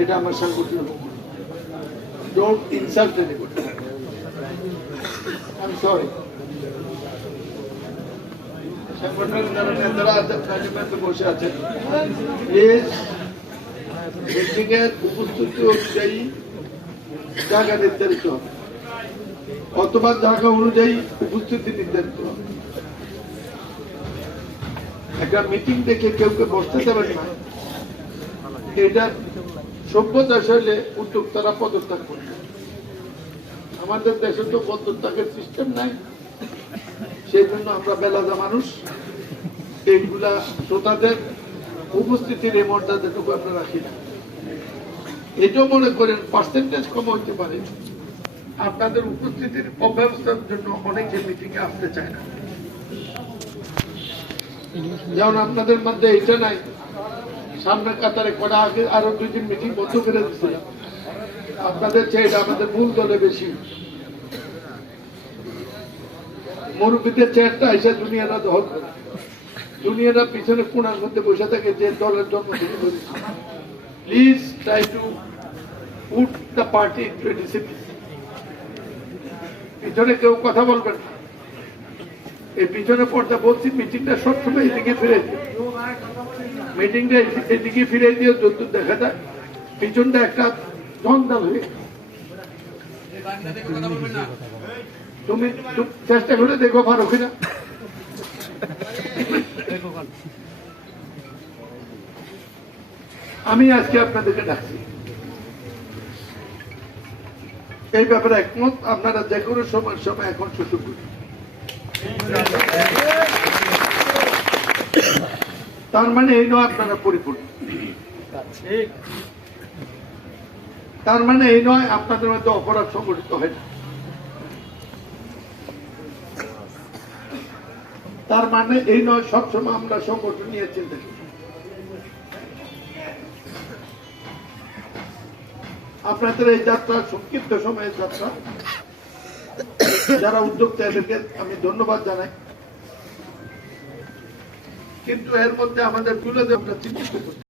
এটা আমার সাংগঠনিক don't insult I am sorry যারা বসে অনুযায়ী জায়গা অনুযায়ী উপস্থিতি নির্ধারিত একটা মিটিং দেখে কেউ কেউ বসতে দেবেন না। এটা সভ্যতা শৈলে উদ্যোক্তারা পদত্যাগ করবে। আমাদের দেশে তো পদত্যাগের সিস্টেম নাই। সেই জন্য আমরা বেলাদা মানুষ। এইগুলা শ্রোতাদের উপস্থিতির এই মর্যাদাটুকু আমরা রাখি না। এটাও মনে করেন পার্সেন্টেজ কম হতে পারে। আপনাদের উপস্থিতির অব্যবস্থার জন্য অনেকে মিটিং এ আসতে চায় না। যেমন আপনাদের মধ্যে এটা নাই। সামনে কাতারে করা আগে আরও দুই দিন মিটিং বন্ধ করে দিচ্ছে আপনাদের এটা আমাদের মূল দলে বেশি। মুরব্বীদের চেয়ারটা এসে দুনিয়ারা করে। দুনিয়ারা পিছনে কোনার মধ্যে বসে থাকে যে দলের জন্ম please try to put the party discipline পিছনে কেউ কথা বলবেন না। এই পিছনে পর্দা বলছি মিটিংটা সবসময় এদিকে ফিরে দিও। মিটিংটা এদিকে ফিরে দিও যত দেখা যায়। পিছনটা একটা দ্বন্দ্ব হয়ে তুমি চেষ্টা করে দেখো পারো কিনা আমি আজকে আপনাদেরকে ডাকছি। এই ব্যাপারে একমত, আপনারা যে কোনো সময় সময় এখন সুযোগ তার মানে এই নয় আপনারা পরিপূর্ণ। তার মানে এই নয় আপনাদের মধ্যে অপরাধ সংগঠিত হয় না। তার মানে এই নয়, সবসময় আমরা সংগঠন নিয়ে চিন্তা করি। আপনাদের এই যাত্রা সংক্ষিপ্ত সময়ের যাত্রা। যারা উদ্যোক্তা এদেরকে আমি ধন্যবাদ জানাই। কিন্তু এর মধ্যে আমাদের তুলে আমরা চিন্তিত করতে